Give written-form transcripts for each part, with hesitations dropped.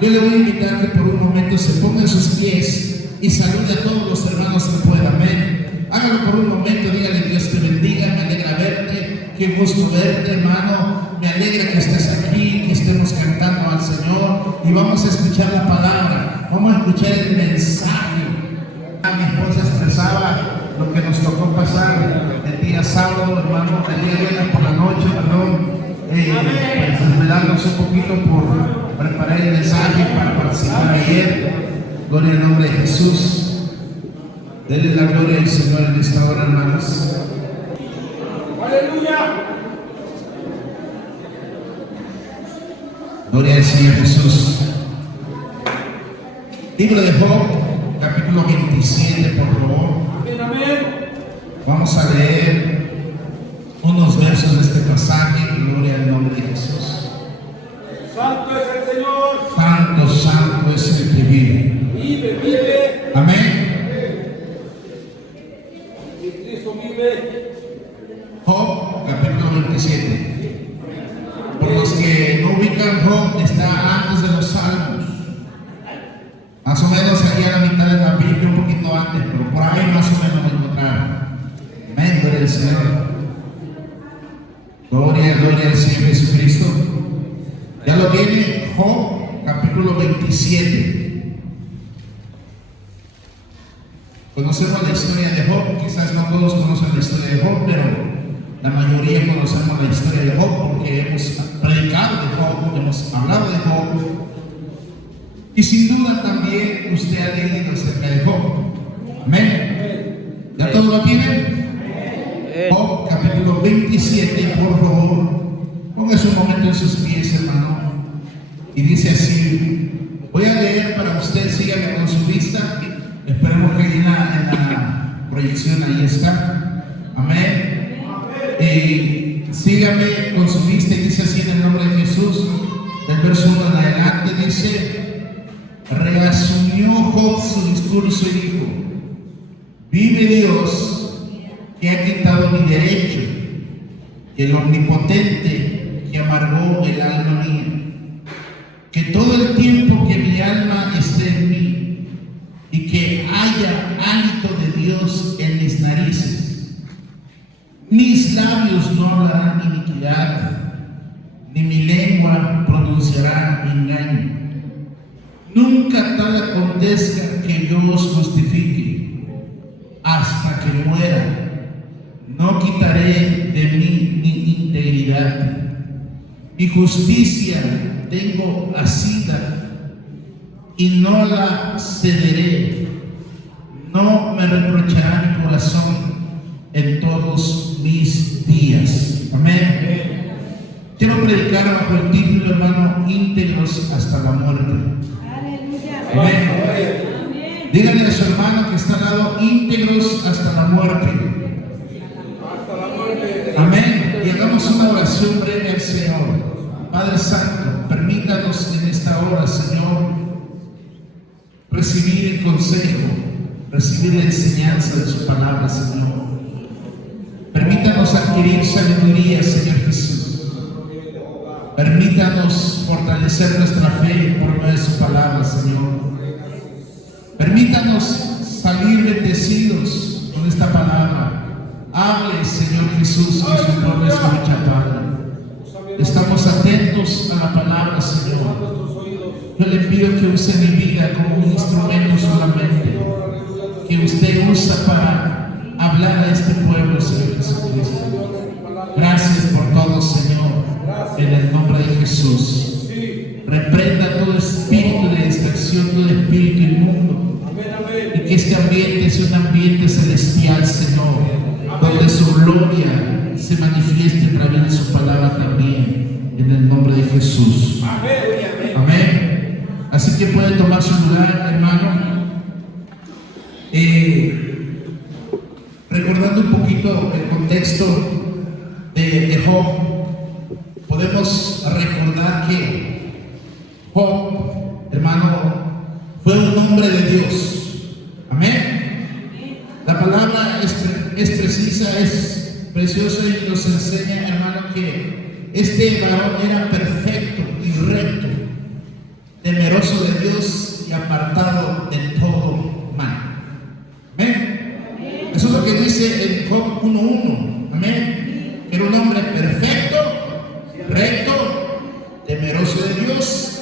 Yo le voy a invitar que por un momento se ponga en sus pies y salude a todos los hermanos que pueda. Amén. Hágalo por un momento, dígale: Dios te bendiga, me alegra verte, qué gusto verte, hermano. Me alegra que estés aquí, que estemos cantando al Señor y vamos a escuchar la palabra, vamos a escuchar el mensaje. Mi esposa expresaba lo que nos tocó pasar el día sábado, hermano, el día viernes por la noche, perdón. Pues desvelarnos un poquito por preparar el mensaje para participar ayer. Gloria al nombre de Jesús. Denle la gloria al Señor en esta hora, hermanos. ¡Aleluya! Gloria al Señor Jesús. Libro de Job, capítulo 27, por favor. Amén, amén. Vamos a leer unos versos de este pasaje. Gloria al nombre de Jesús. Santo es el Señor. Santo, santo es el que vive. Vive, vive. Amén. Y Cristo vive. Job, capítulo 27. Por los que no ubican, Job está antes de los Salmos. Más o menos allá a la mitad de la Biblia, un poquito antes, pero por ahí más o menos lo encontraron. Amén, gloria al Señor. Gloria, gloria al Señor Jesucristo. Ya lo tiene Job, capítulo 27. Conocemos la historia de Job, quizás no todos conocen la historia de Job, pero la mayoría conocemos la historia de Job porque hemos predicado de Job, hemos hablado de Job. Y sin duda también usted ha leído acerca de Job. Amén. ¿Ya todos lo tienen? Job, capítulo 27, por favor. Póngase un momento en sus pies, hermano. Y dice así. Voy a leer para usted, sígame con su vista. Esperemos que en la proyección ahí está. Amén. Y sígame con su vista y dice así en el nombre de Jesús. Del verso 1 en adelante dice: reasumió Job su discurso y dijo: vive Dios, que ha quitado mi derecho, el omnipotente que amargó el alma mía, que todo el tiempo que mi alma esté en mí y que haya hálito de Dios en mis narices, mis labios no hablarán iniquidad, ni mi lengua pronunciará engaño. Nunca tal acontezca que yo os justifique, hasta que muera no quitaré de mí mi integridad. Mi justicia tengo asida y no la cederé. No me reprochará mi corazón en todos mis días. Amén. Quiero predicar bajo el título, hermano, íntegros hasta la muerte. Amén. Díganle a su hermano que está al lado: íntegros hasta la muerte. Amén. Y hagamos una oración breve al Señor. Padre Santo, permítanos en esta hora, Señor, recibir el consejo, recibir la enseñanza de su palabra, Señor. Permítanos adquirir sabiduría, Señor Jesús. Permítanos fortalecer nuestra fe por medio de su palabra, Señor. Permítanos salir bendecidos con esta palabra. Hable, Señor Jesús, que su nombre es mucha, Padre. Estamos atentos a la palabra, Señor. Yo le pido que use mi vida como un instrumento solamente, que usted usa para hablar a este pueblo, Señor Jesucristo. Gracias por todo, Señor, en el nombre de Jesús. Reprenda todo espíritu de distracción, todo espíritu inmundo, y que este ambiente sea un ambiente celestial, Señor, donde su gloria se manifieste a través de su palabra también, en el nombre de Jesús. Amén. Así que puede tomar su lugar, hermano. Recordando un poquito el contexto de Job, podemos recordar que Job, hermano, fue un hombre de Dios. Amén. La palabra es precisa, es preciosa y nos enseña, hermano, que este varón era perfecto y recto, temeroso temeroso de Dios y apartado de todo mal. Amén. Eso es lo que dice en Job 1:1. Amén. Era un hombre perfecto, recto, temeroso de Dios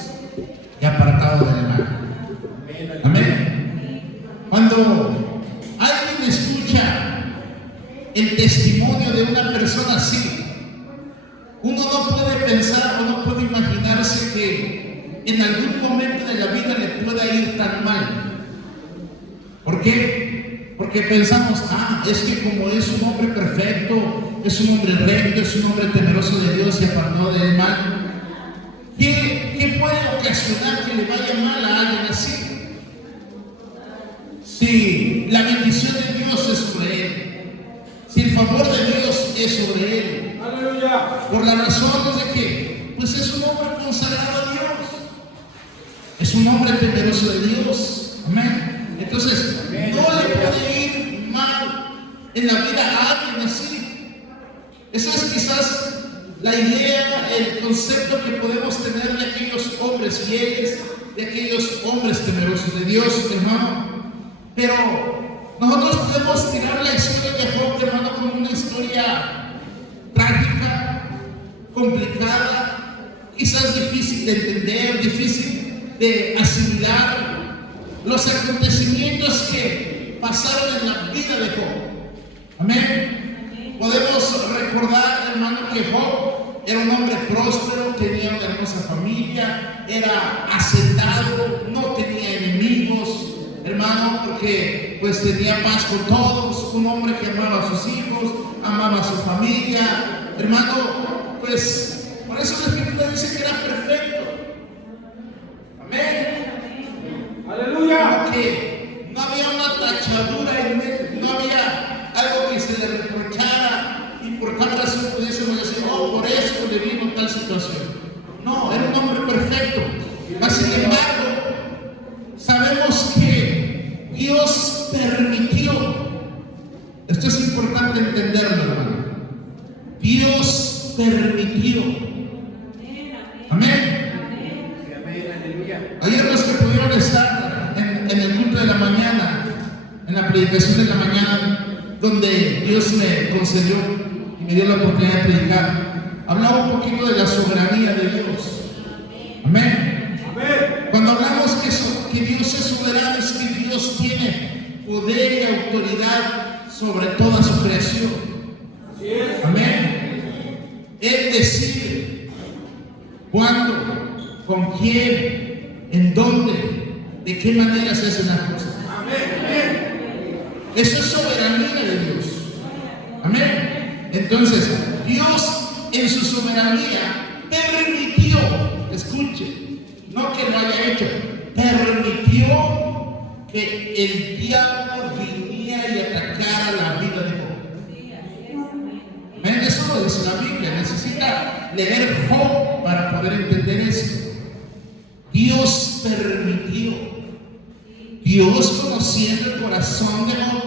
y apartado del mal. Amén. Cuando alguien escucha el testimonio de una persona así, uno no puede pensar o no puede imaginarse que en algún momento de la vida le pueda ir tan mal. ¿Por qué? Porque pensamos, es que como es un hombre perfecto, es un hombre recto, es un hombre temeroso de Dios y apartado del mal, ¿qué puede ocasionar que le vaya mal a alguien así? Si la bendición de Dios es sobre él, si el favor de Dios es sobre él, aleluya, por la razón de que pues es un hombre consagrado a Dios, es un hombre temeroso de Dios. Amén. Entonces no le puede ir mal en la vida a alguien así. Esa es quizás la idea, el concepto que podemos tener de aquellos hombres fieles, de aquellos hombres temerosos de Dios, hermano. Pero nosotros podemos tirar la historia de Job, hermano, como una historia trágica, complicada, quizás difícil de entender, difícil de asimilar los acontecimientos que pasaron en la vida de Job. Amén. Podemos recordar, hermano, que Job era un hombre próspero, tenía una hermosa familia, era asentado, no tenía enemigos, hermano, porque pues tenía paz con todos, un hombre que amaba a sus hijos, amaba a su familia, hermano, pues por eso la Escritura dice que era perfecto. Amén. aleluya, Porque no había una tachadura en él, no había algo que se le reprochara y por tal razón pudiésemos decir, por eso le vino tal situación. No, era un hombre perfecto. Mas sin embargo, sabemos que Dios permitió, esto es importante entenderlo, hermano. Dios permitió. Amén. Ayer los que pudieron estar en el culto de la mañana, en la predicación de la mañana, donde Dios me concedió y me dio la oportunidad de predicar, hablaba un poquito de la soberanía de Dios. Amén. Cuando hablamos que Dios es soberano, es que Dios tiene poder y autoridad sobre toda su creación. así es, Amén. Él decide cuándo, con quién, en dónde, de qué manera se hacen las cosas. Eso es soberanía de Dios. Amén. Entonces, Dios en su soberanía permitió, escuche, no que lo haya hecho, permitió que el diablo viniera y atacara la vida de Job. Amén. Eso lo dice la Biblia. Necesita leer Job para poder entender eso. Dios permitió. Dios, conociendo el corazón de Job,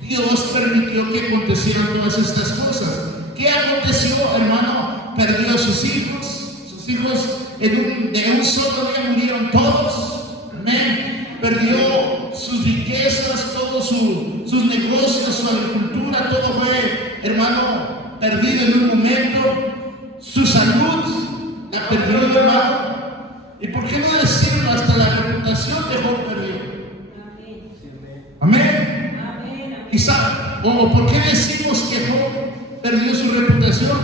Dios permitió que acontecieran todas estas cosas. ¿Qué aconteció, hermano? Perdió a sus hijos. Sus hijos de un solo día murieron todos. Amén. Perdió sus riquezas, todos sus negocios, su agricultura, todo fue, hermano, perdido en un momento. Su salud la perdió, hermano. ¿Y por qué no decirlo? Hasta la reputación de Job perdió. Amén. Quizá, o ¿por qué decimos que Job perdió su reputación?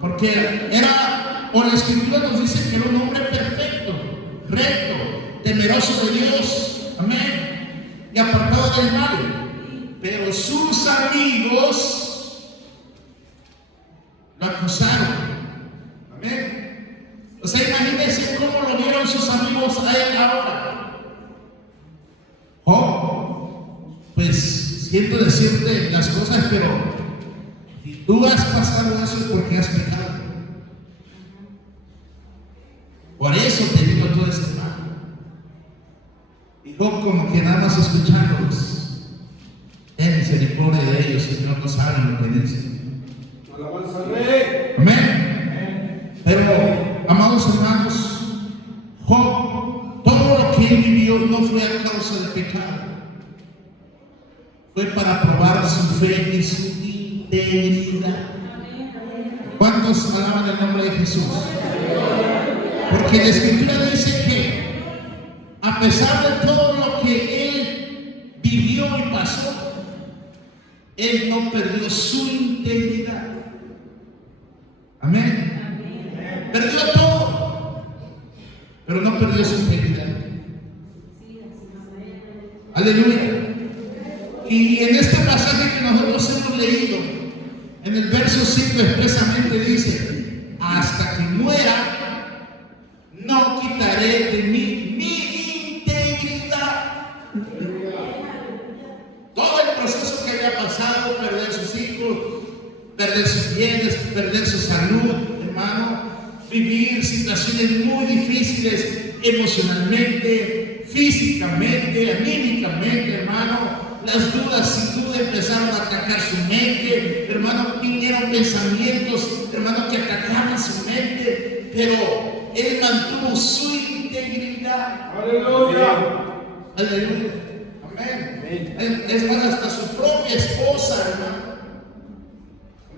Porque la Escritura nos dice que era un hombre perfecto, recto, temeroso de Dios. Amén. Y apartado del mal. Pero sus amigos lo acusaron. Amén. O sea, imagínense cómo lo vieron sus amigos a él ahora. Pues siento decirte las cosas, pero si tú has pasado eso es porque has pecado. Por eso te digo todo este mal. Y Job, como que nada más escuchándolos, ten misericordia de ellos, si no saben lo que dicen. alabanza al Rey. Amén. Pero, amados hermanos, Job, todo lo que él vivió no fue a causa del pecado, fue para probar su fe y su integridad. ¿Cuántos alaban el nombre de Jesús? Porque la Escritura dice que a pesar de todo lo que él vivió y pasó, él no perdió su integridad. Amén. Perdió todo, pero no perdió su integridad. Aleluya. Y en este pasaje que nosotros hemos leído, en el verso 5 expresamente dice: hasta que muera, no quitaré de mí mi integridad. Todo el proceso que había pasado, perder sus hijos, perder sus bienes, perder su salud, hermano, vivir situaciones muy difíciles emocionalmente, físicamente, anímicamente, hermano. Las dudas sin duda empezaron a atacar su mente, hermano, vinieron pensamientos, hermano, que atacaban su mente, pero él mantuvo su integridad. Aleluya. Aleluya. Amén. Es más, hasta su propia esposa, hermano.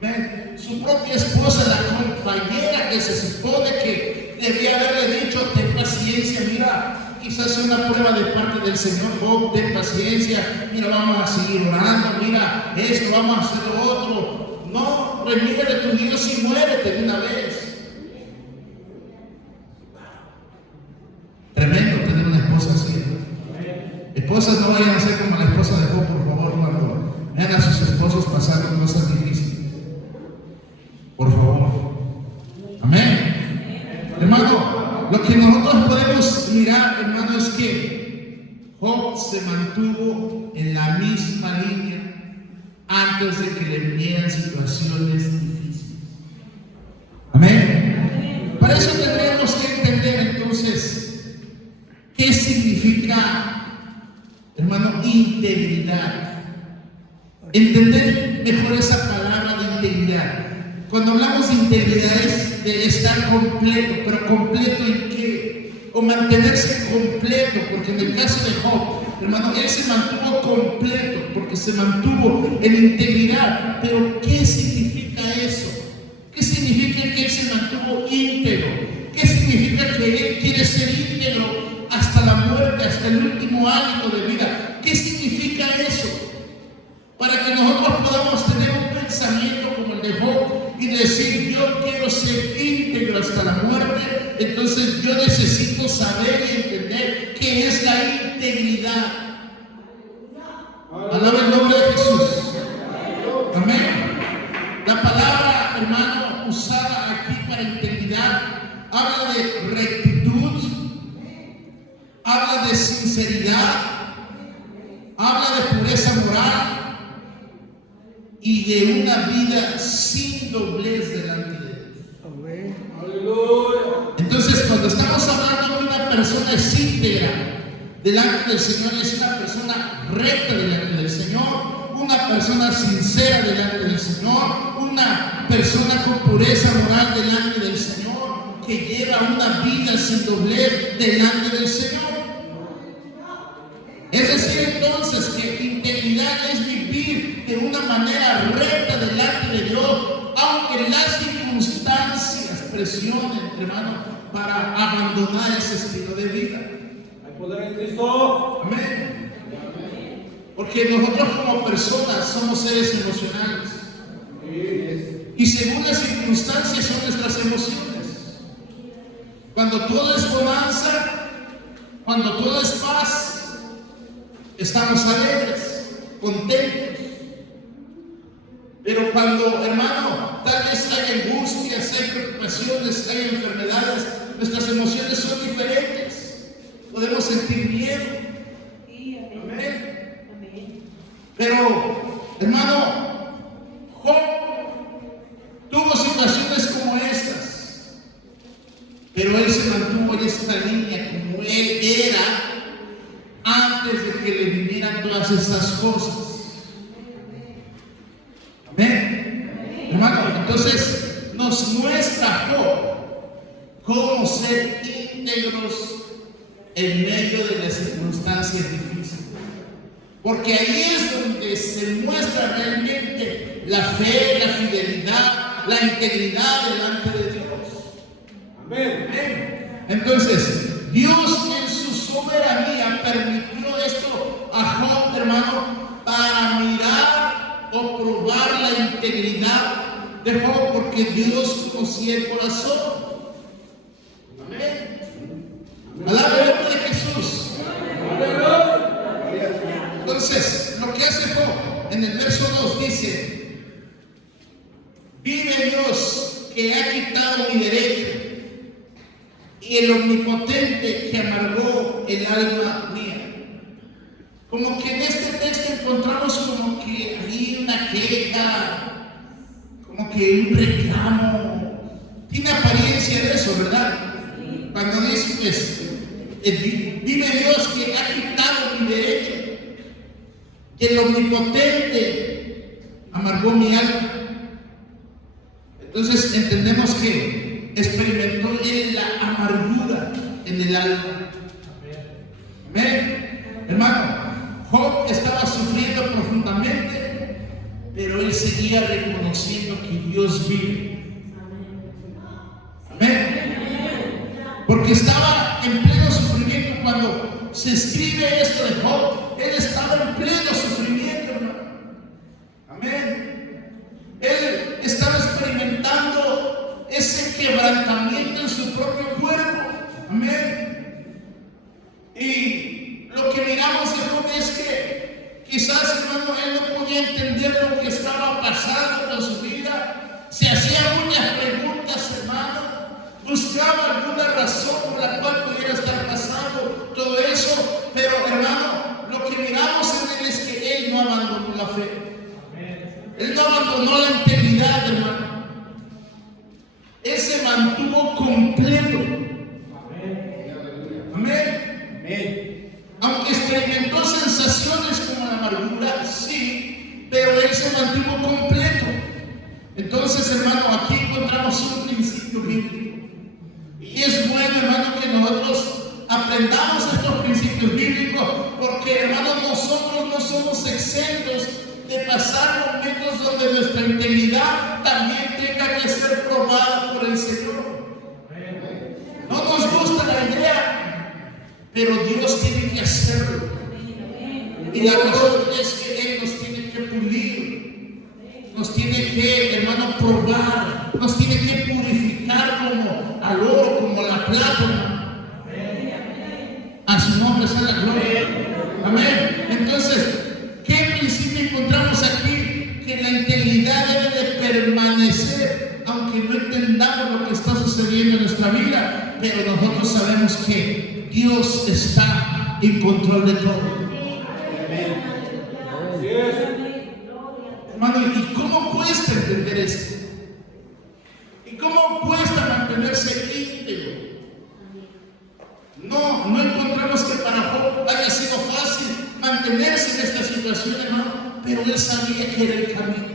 Amén. Su propia esposa, la compañera que se supone que debía haberle dicho: ten paciencia, mira, quizás sea una prueba de parte del Señor, Job, ten paciencia, mira, vamos a seguir orando, mira esto, vamos a hacer lo otro. No, reniega de tu Dios y muérete de una vez. Tremendo tener una esposa así, ¿no? Esposas, no vayan a ser como la esposa de Job, por favor, cuando vean a sus esposos pasando cosas difíciles. Por favor. Amén. Hermano, lo que nosotros podemos mirar, hermano, es que Job se mantuvo en la misma línea antes de que le vinieran situaciones difíciles. Amén. Para eso tendríamos que entender entonces qué significa, hermano, integridad. Entender mejor esa palabra de integridad. Cuando hablamos de integridad es de estar completo, pero completo en qué? O mantenerse completo, porque en el caso de Job, hermano, él se mantuvo completo, porque se mantuvo en integridad. Pero ¿qué significa eso? ¿Qué significa que él se mantuvo íntegro? ¿Qué significa que él quiere ser íntegro hasta la muerte, hasta el último hálito de vida? ¿Qué significa eso? Para que nosotros podamos tener un pensamiento como el de Job y decir: yo quiero ser íntegro hasta la muerte, entonces yo necesito saber y entender qué es la integridad. Alaba el nombre de Jesús. Amén. La palabra, hermano, usada aquí para integridad habla de rectitud, habla de sinceridad, habla de pureza moral y de una vida sin doblez delante de Dios. Aleluya. Entonces, cuando estamos hablando de una persona es íntegra delante del Señor, es una persona recta delante del Señor, una persona sincera delante del Señor, una persona con pureza moral delante del Señor, que lleva una vida sin doblez delante del Señor. Es decir, entonces, que integridad es vivir de una manera recta delante de Dios, aunque las circunstancias presionen, hermano, para abandonar ese estilo de vida. Hay poder en Cristo. Amén. Porque nosotros como personas somos seres emocionales. Y según las circunstancias son nuestras emociones. Cuando todo es bonanza, cuando todo es paz, estamos alegres, contentos. Pero cuando, hermano, tal vez hay angustias, hay preocupaciones, hay enfermedades, nuestras emociones son diferentes. Podemos sentir miedo. Amén. Pero, hermano, Job tuvo situaciones como estas, pero él se mantuvo en esta línea como él era antes de que le vinieran todas estas cosas. Amén. Hermano, entonces nos muestra Job cómo ser íntegros en medio de las circunstancias difíciles. Porque ahí es donde se muestra realmente la fe, la fidelidad, la integridad delante de Dios. Amén. Amén. Entonces, Dios en su soberanía permitió esto a Job, hermano, para mirar o probar la integridad de Job, porque Dios conocía el corazón. Amén. Alaba el nombre de Jesús. Entonces, lo que hace Job en el verso 2 dice: vive Dios que ha quitado mi derecho y el omnipotente que amargó el alma mía. Como que en este texto encontramos como que hay una queja, como que un reclamo. Tiene apariencia de eso, ¿verdad? Cuando dice, pues, vive Dios que ha quitado mi derecho, que el omnipotente amargó mi alma. Entonces entendemos que experimentó él la amargura en el alma. Amén. Hermano, Job estaba sufriendo profundamente, pero él seguía reconociendo que Dios vive. Amén. Porque estaba en pleno sufrimiento. Cuando se escribe esto de Job, él estaba en pleno sufrimiento, hermano. Amén. Él estaba experimentando ese quebrantamiento en su propio cuerpo. Amén. Y lo que miramos de Job es que quizás, hermano, él no podía entender lo que estaba pasando con su vida. Se hacía muchas preguntas, hermano. Buscaba alguna razón por la cual pudiera estar pasando todo eso, pero hermano, lo que miramos en él es que él no abandonó la fe. Él no abandonó la integridad, hermano. Él se mantuvo completo. Amén. Aunque experimentó sensaciones como la amargura, sí, pero él se mantuvo completo. Entonces, hermano, aquí encontramos un principio bíblico. Y es bueno, hermano, que nosotros aprendamos estos principios bíblicos, porque, hermano, nosotros no somos exentos de pasar momentos donde nuestra integridad también tenga que ser probada por el Señor. No nos gusta la idea, pero Dios tiene que hacerlo. Y la razón es que Él nos tiene que pulir, nos tiene que, hermano, probar, nos tiene que purificar como al oro, como la plata. A su nombre sea la gloria. Amén. Entonces, ¿qué principio encontramos aquí? Que la integridad debe de permanecer, aunque no entendamos lo que está sucediendo en nuestra vida, pero nosotros sabemos que Dios está en control de todo. Así es. Hermano, ¿y cómo cuesta entender esto? ¿Y cómo cuesta mantenerse íntegro? No encontramos que para Job haya sido fácil mantenerse en esta situación, hermano, pero él sabía que era el camino.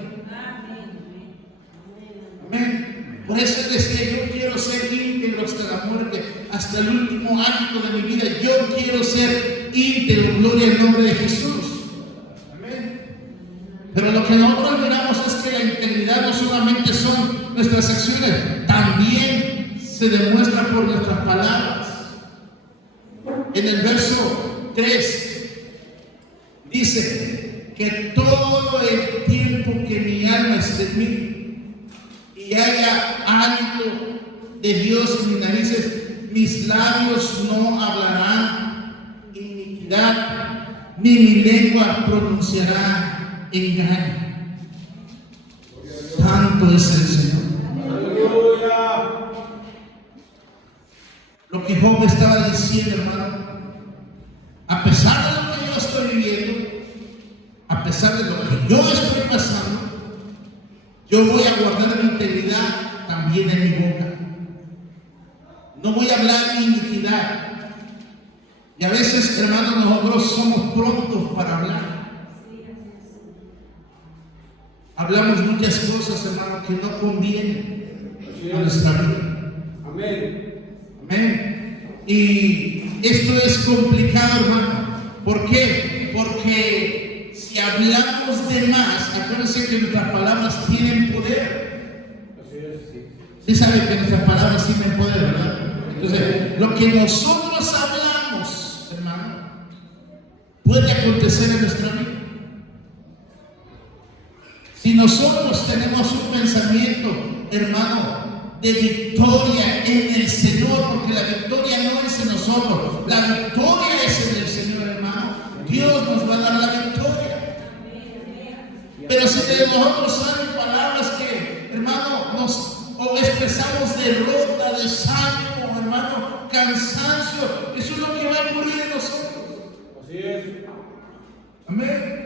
Amén. Por eso él decía: yo quiero ser íntegro hasta la muerte, hasta el último acto de mi vida. Yo quiero ser íntegro. Gloria al nombre de Jesús. Amén. Pero lo que nosotros miramos es que la integridad no solamente son nuestras acciones, también se demuestra por nuestras palabras. En el verso 3 dice que todo el tiempo que mi alma esté en mí y haya hálito de Dios en mis narices, mis labios no hablarán iniquidad, ni mi lengua pronunciará engaño. Santo es el Señor. Aleluya. Lo que Job estaba diciendo, hermano, a pesar de lo que yo estoy viviendo, a pesar de lo que yo estoy pasando, yo voy a guardar mi integridad también en mi boca. No voy a hablar iniquidad. Y a veces, hermanos, nosotros somos prontos para hablar. Hablamos muchas cosas, hermano, que no convienen a nuestra vida. Amén. Amén. Y esto es complicado, hermano. ¿Por qué? Porque si hablamos de más, acuérdense que nuestras palabras tienen poder. Así es, sí. Sí sabe que nuestras palabras tienen poder, ¿verdad? Entonces, lo que nosotros hablamos, hermano, puede acontecer en nuestra vida. Si nosotros tenemos un pensamiento, hermano, de victoria en el Señor, porque la victoria no es en nosotros, la victoria es en el Señor, hermano. Dios nos va a dar la victoria. Pero si de nosotros salen palabras que, hermano, o expresamos derrota, desánimo, hermano, cansancio, eso es lo que va a ocurrir en nosotros. Así es. Amén.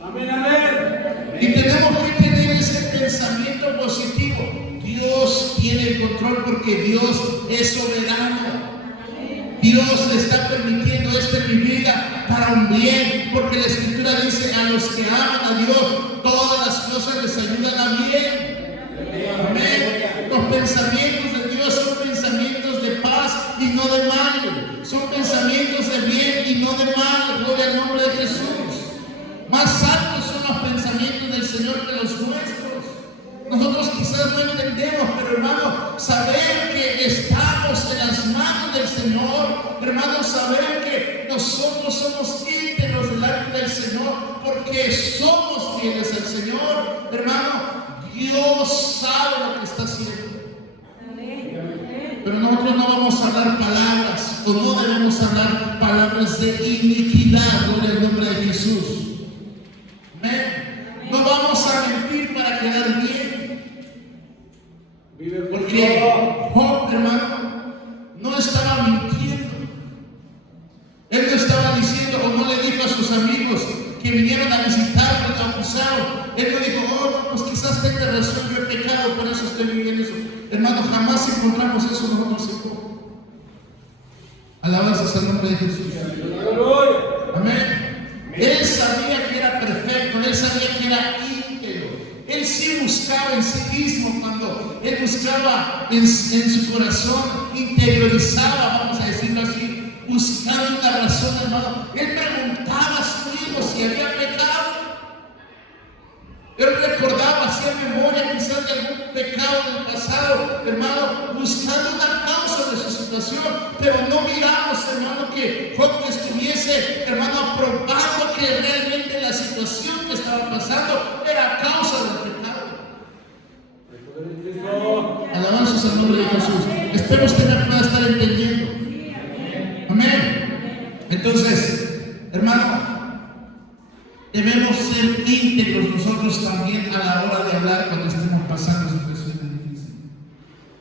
Amén, amén. Y tenemos que tener ese pensamiento positivo. Dios tiene el control porque Dios es soberano. Dios le está permitiendo esto en mi vida para un bien, porque la Escritura dice: a los que aman a Dios, todas las cosas les ayudan a bien. Amén. Los pensamientos de Dios son pensamientos de paz y no de mal. Son pensamientos de bien y no de mal. Gloria al nombre de Jesús. Más altos son los pensamientos del Señor que los nuestros. Nosotros quizás no entendemos, pero hermano, saber que estamos en las manos del Señor, hermano, saber que nosotros somos íntegros delante del Señor, porque somos fieles al Señor, hermano, Dios sabe lo que está haciendo. Pero nosotros no vamos a hablar palabras, o no debemos hablar palabras de iniquidad, gloria al nombre de Jesús. Amén. No vamos a mentir para quedar bien. Porque Job, hermano, no estaba mintiendo. Él no estaba diciendo, o no le dijo a sus amigos que vinieron a visitarlo, lo acusaron. Él no dijo: oh, no, pues quizás tenga razón, yo he pecado, por eso estoy viviendo eso. Hermano, jamás encontramos eso nosotros en Job. Alabanzas al nombre de Jesús. Amén. Él sabía que era perfecto, él sabía que era íntegro. Él sí buscaba en sí mismo, cuando él buscaba en su corazón, interiorizaba, vamos a decirlo así, buscando una razón, hermano. Él preguntaba a su hijo si había pecado. Él recordaba, hacía memoria quizás de algún pecado del pasado, hermano, buscando una causa de su situación. Pero no miramos, hermano, que Job estuviese, hermano, aprobando que realmente la situación que estaba pasando era causa del pecado. Alabanzas al nombre de Jesús. Espero usted me pueda estar entendiendo. Amén. Entonces, hermano, debemos ser íntegros nosotros también a la hora de hablar cuando estemos pasando situaciones difíciles.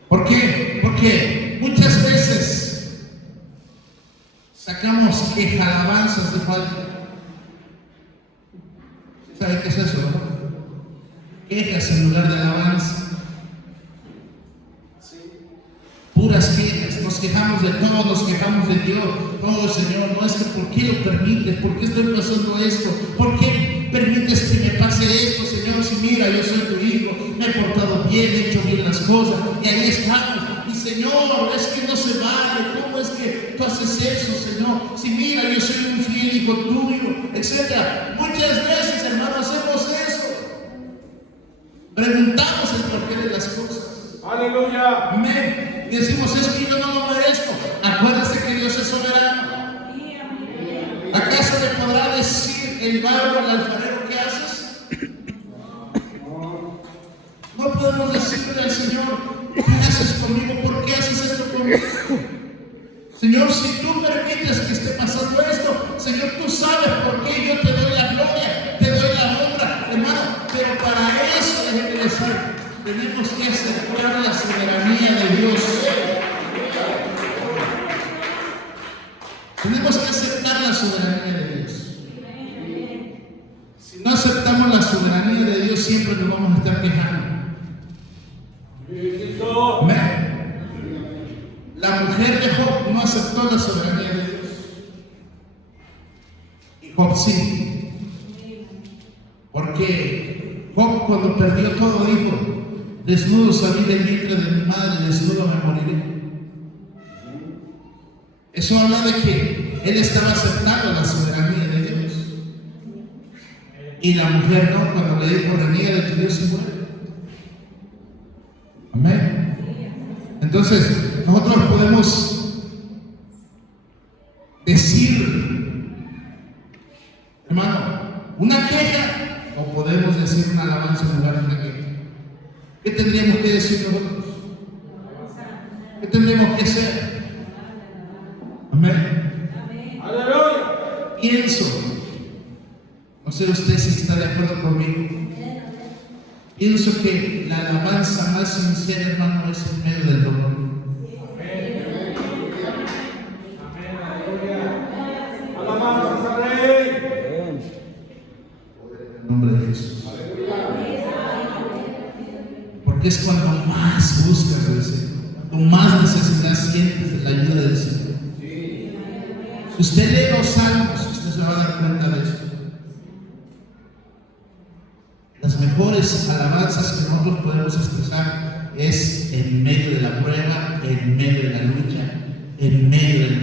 ¿Por qué? Porque muchas veces sacamos quejas, alabanzas de falta. ¿Sabe qué es eso, no? Quejas en lugar de alabanza. Puras quejas, nos quejamos de todo, nos quejamos de Dios. Oh Señor, no es que ¿por qué lo permites? ¿Por qué estoy pasando esto? ¿Por qué permites que me pase esto, Señor? Si mira, yo soy tu hijo, me he portado bien, he hecho bien las cosas, y ahí estamos. Y Señor, es que no se vale, ¿cómo es que tú haces eso, Señor? Si mira, yo soy un fiel hijo tuyo, etc. Muchas veces, hermano, hacemos eso. Preguntamos el porqué de las cosas. Aleluya. Amén. Y decimos: es que yo no lo merezco. Acuérdate que Dios es soberano. ¿Acaso le podrá decir el barro al alfarero qué haces? No podemos decirle al Señor: ¿qué haces conmigo? ¿Por qué haces esto conmigo? Señor, si tú permites que esté pasando esto, Señor, tú sabes por qué yo te doy la gloria, te doy la honra, hermano. Pero para eso, déjeme decir, tenemos que aceptar la soberanía de Dios. Tenemos que aceptar la soberanía de Dios. Si no aceptamos la soberanía de Dios, siempre nos vamos a estar quejando. Amén. La mujer de Job no aceptó la soberanía de Dios. Y Job sí. Porque Job, cuando perdió todo, dijo: desnudo salí del vientre de mi madre, desnudo me moriré. Eso habla de que él estaba aceptando la soberanía de Dios. Y la mujer no, cuando le dijo reniega de tu Dios y muere. Amén. Entonces, nosotros podemos decir, hermano, una queja, o podemos decir una alabanza en lugar de una queja. ¿Qué tendríamos que decir nosotros? ¿Qué tendríamos que hacer? Amén. Aleluya. Pienso, no sé usted si está de acuerdo conmigo, pienso que la alabanza más sincera, hermano, es en medio del dolor. Alabanzas al Rey. En el nombre de Jesús. Porque es cuando más buscas del Señor, cuando más necesidad sientes de la ayuda del Señor. Si usted lee los salmos, usted se va a dar cuenta de eso. Las mejores alabanzas que nosotros podemos expresar es en medio de la prueba, en medio de la lucha, en medio del